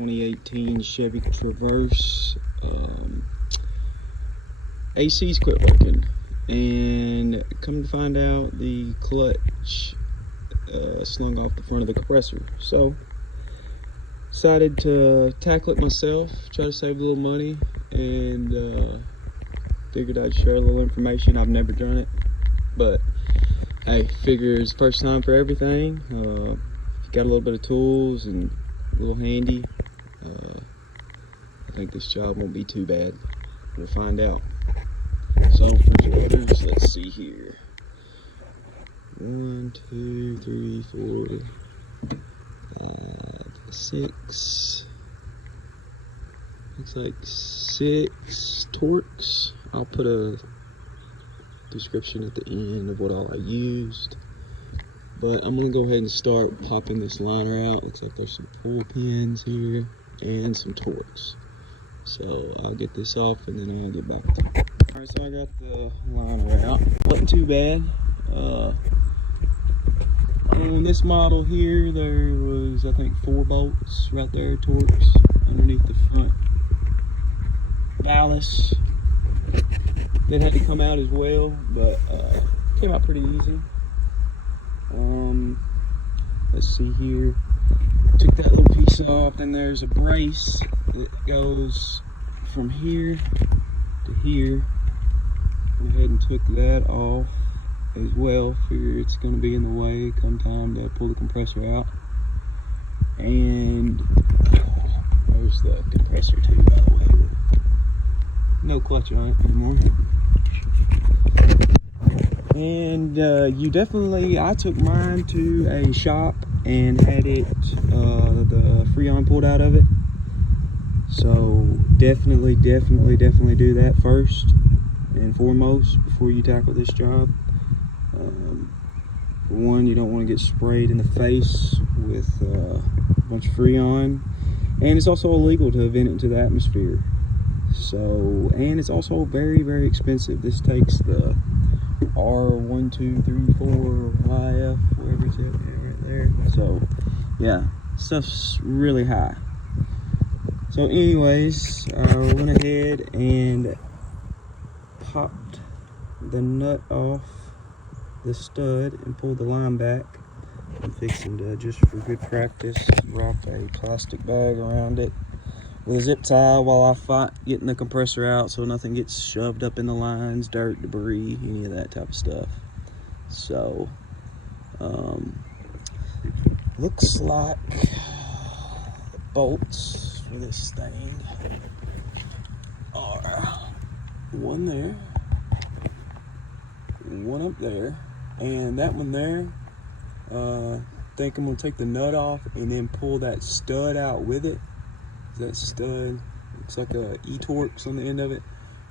2018 Chevy Traverse. AC's quit working, and come to find out the clutch slung off the front of the compressor. So decided to tackle it myself, try to save a little money, and figured I'd share a little information. I've never done it, but hey, figure it's first time for everything. If you got a little bit of tools and a little handy, I think this job won't be too bad. We'll find out. So for starters, let's see here. 1, 2, 3, 4, 5, 6. Looks like 6 torx. I'll put a description at the end of what all I used. But I'm gonna go ahead and start popping this liner out. Looks like there's some pull pins here and some torx. So I'll get this off and then I'll get back to it. Alright, so I got the liner out. Wasn't too bad. On this model here, there was, I think, 4 bolts right there, torx, underneath the front ballast. That had to come out as well, but came out pretty easy. Let's see here. Took that little piece off, and there's a brace that goes from here to here. Went ahead and took that off as well. Figure it's going to be in the way come time to pull the compressor out. And there's the compressor too, by the way. No clutch on it anymore. And I took mine to a shop and had it, the Freon pulled out of it. So definitely do that first and foremost before you tackle this job. For one, you don't want to get sprayed in the face with a bunch of Freon, and it's also illegal to vent it into the atmosphere. So, and it's also very expensive. This takes the R1234 YF, whatever it's at right there. So yeah, stuff's really high. So anyways, I went ahead and popped the nut off the stud and pulled the line back. I'm fixing to, just for good practice, wrap a plastic bag around it with a zip tie while I fight getting the compressor out so nothing gets shoved up in the lines, dirt, debris, any of that type of stuff. So looks like the bolts for this thing are one there, one up there, and that one there. I think I'm gonna take the nut off and then pull that stud out with it. That stud looks like a e-torx on the end of it.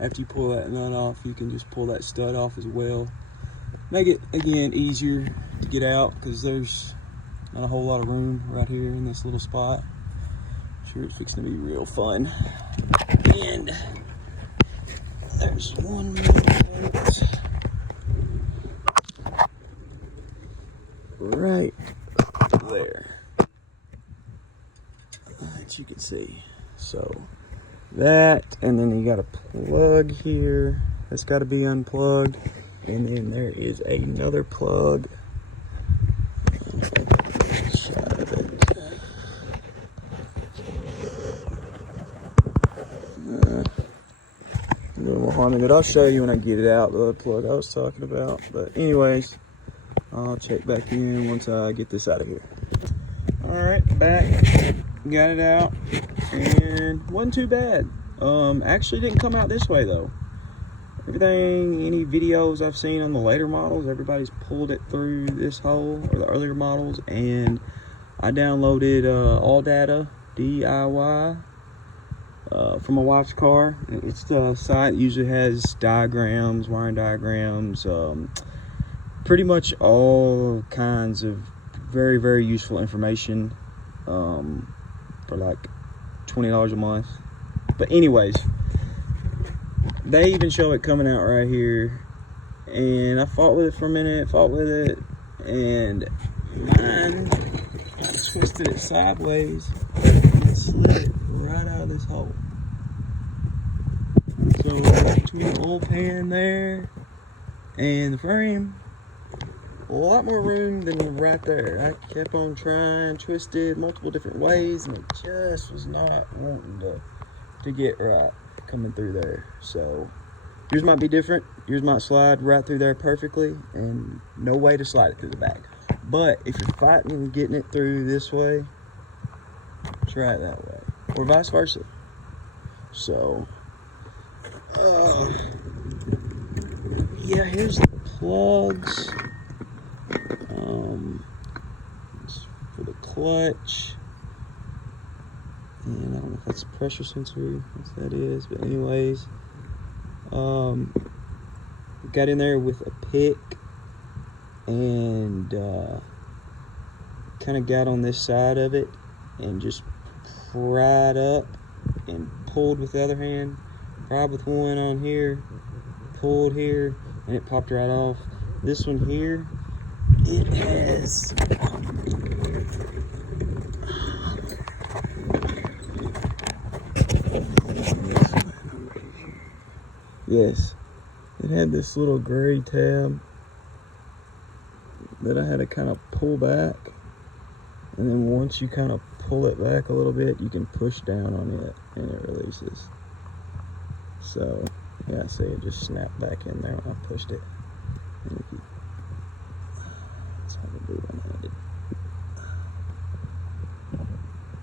After you pull that nut off, you can just pull that stud off as well. Make it, again, easier to get out because there's not a whole lot of room right here in this little spot. I'm sure it's fixing to be real fun. And there's one more bolt right there that you can see. So that, and then you got a plug here that's got to be unplugged, and then there is another plug. Shot of it. A little more harm in it. I'll show you when I get it out, the other plug I was talking about. But anyways, I'll check back in once I get this out of here. Alright, back. Got it out, and wasn't too bad. Actually didn't come out this way though. Everything, any videos I've seen on the later models, everybody's pulled it through this hole, or the earlier models, and I downloaded all data DIY from my wife's car. It's the site that usually has diagrams, wiring diagrams, pretty much all kinds of very useful information for like $20 a month. But anyways, they even show it coming out right here, and I fought with it for a minute, and mine, I twisted it sideways, slid it right out of this hole. So between the oil pan there and the frame, a lot more room than right there. I kept on trying, twisted multiple different ways, and it just was not wanting to get right coming through there. So yours might be different. Yours might slide right through there perfectly, and no way to slide it through the back. But if you're fighting and getting it through this way, try it that way, or vice versa. So yeah, here's the plugs. For the clutch, and I don't know if that's a pressure sensor, what that is, but anyways, got in there with a pick and kind of got on this side of it and just pried up and pulled with the other hand, pried with one on here, pulled here, and it popped right off. This one here, it has yes, it had this little gray tab that I had to kind of pull back, and then once you kind of pull it back a little bit, you can push down on it and it releases. So yeah, see, it just snapped back in there when I pushed it. That's how to do one-handed.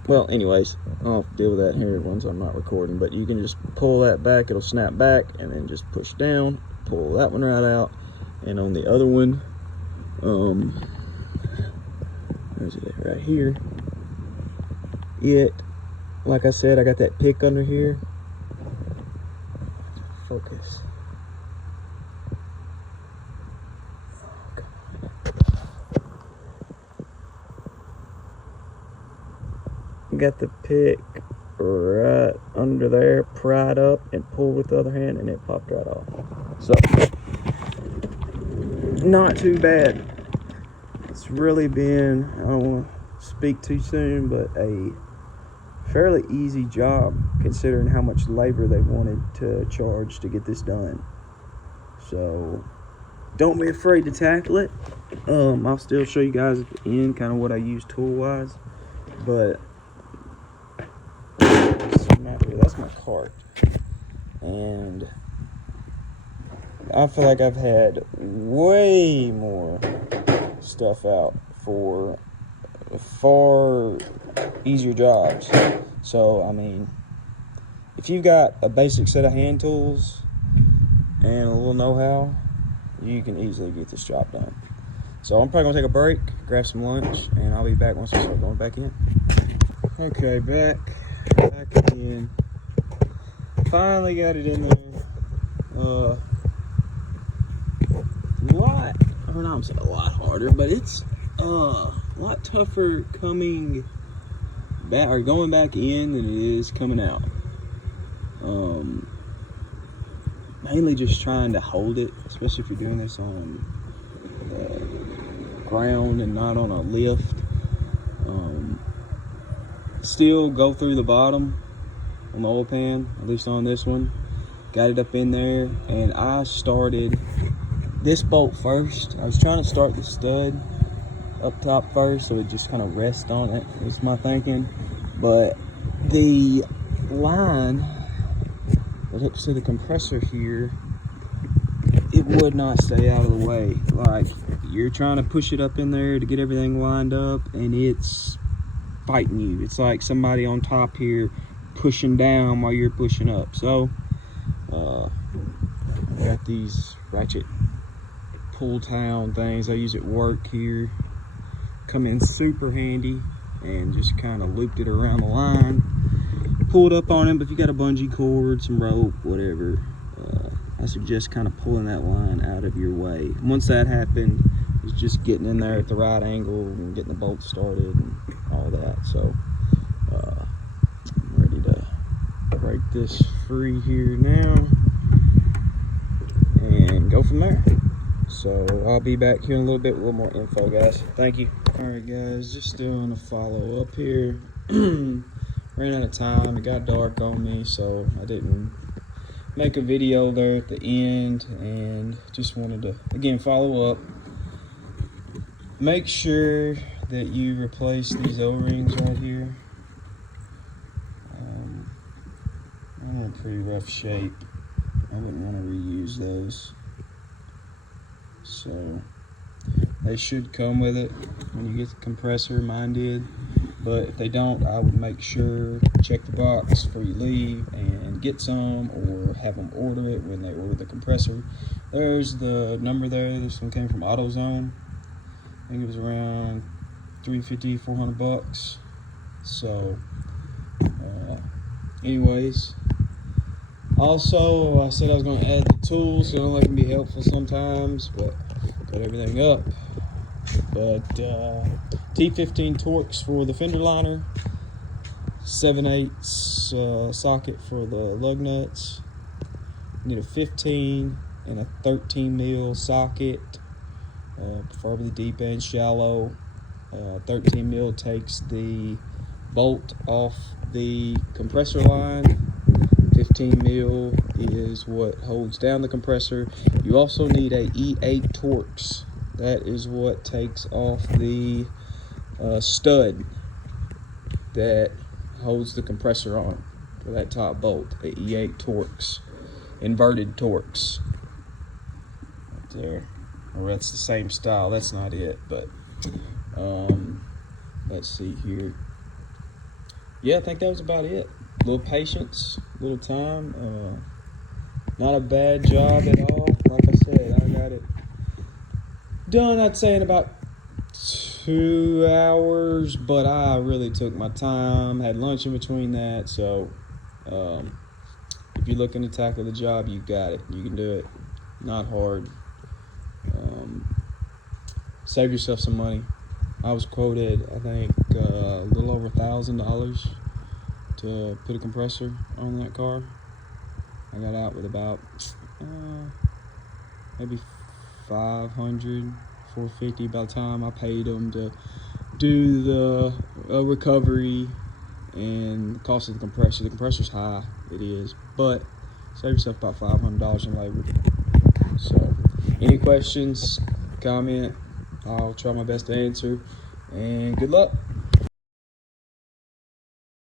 Well, anyways, I'll deal with that here once I'm not recording, but you can just pull that back, it'll snap back, and then just push down, pull that one right out. And on the other one, where's it at? Right here, like I said, I got that pick under here. Focus. Got the pick right under there, pried up and pulled with the other hand, and it popped right off. So not too bad. It's really been, I don't want to speak too soon, but a fairly easy job considering how much labor they wanted to charge to get this done. So don't be afraid to tackle it. I'll still show you guys at the end kind of what I use tool wise, but that's my cart, and I feel like I've had way more stuff out for far easier jobs. So I mean, if you've got a basic set of hand tools and a little know-how, you can easily get this job done. So I'm probably gonna take a break, grab some lunch, and I'll be back once I start going back in. Okay, back in. Finally got it in there. A lot harder, but it's a lot tougher coming back or going back in than it is coming out. Mainly just trying to hold it, especially if you're doing this on ground and not on a lift. Still go through the bottom on the oil pan, at least on this one. Got it up in there, and I started this bolt first. I was trying to start the stud up top first, so it just kind of rests on it, was my thinking. But the line that hooks to the compressor here, it would not stay out of the way. Like, you're trying to push it up in there to get everything lined up, and it's fighting you. It's like somebody on top here pushing down while you're pushing up. So I got these ratchet pull down things I use at work here, come in super handy, and just kind of looped it around the line, pulled up on it. But if you got a bungee cord, some rope, whatever, I suggest kind of pulling that line out of your way. Once that happened, it's just getting in there at the right angle and getting the bolt started and all that. So I'm ready to break this free here now and go from there. So I'll be back here in a little bit with a little more info, guys. Thank you. All right, guys, just doing a follow up here. ran out of time. It got dark on me, so I didn't make a video there at the end, and just wanted to again follow up. Make sure that you replace these O-rings right here. I'm in pretty rough shape. I wouldn't want to reuse those. So they should come with it when you get the compressor. Mine did. But if they don't, I would make sure, check the box before you leave and get some, or have them order it when they order the compressor. There's the number there. This one came from AutoZone. I think it was around $350, $400. So anyways, also I said I was going to add the tools, so I know that can be helpful sometimes, but got everything up. But T15 Torx for the fender liner, 7/8 socket for the lug nuts. You need a 15 and a 13 mil socket, preferably deep and shallow. 13 mil takes the bolt off the compressor line. 15 mil is what holds down the compressor. You also need a E8 torx. That is what takes off the stud that holds the compressor on for that top bolt. A E8 torx, inverted torx. Right there. Or that's the same style. That's not it, but let's see here. Yeah, I think that was about it. A little patience, a little time. Not a bad job at all. Like I said, I got it done, I'd say, in about 2 hours, but I really took my time, had lunch in between that. So if you're looking to tackle the job, you got it. You can do it. Not hard. Save yourself some money. I was quoted, I think, a little over $1,000 to put a compressor on that car. I got out with about maybe $500, $450 by the time I paid them to do the recovery and the cost of the compressor. The compressor's high, it is, but save yourself about $500 in labor. So, any questions, comment, I'll try my best to answer, and good luck.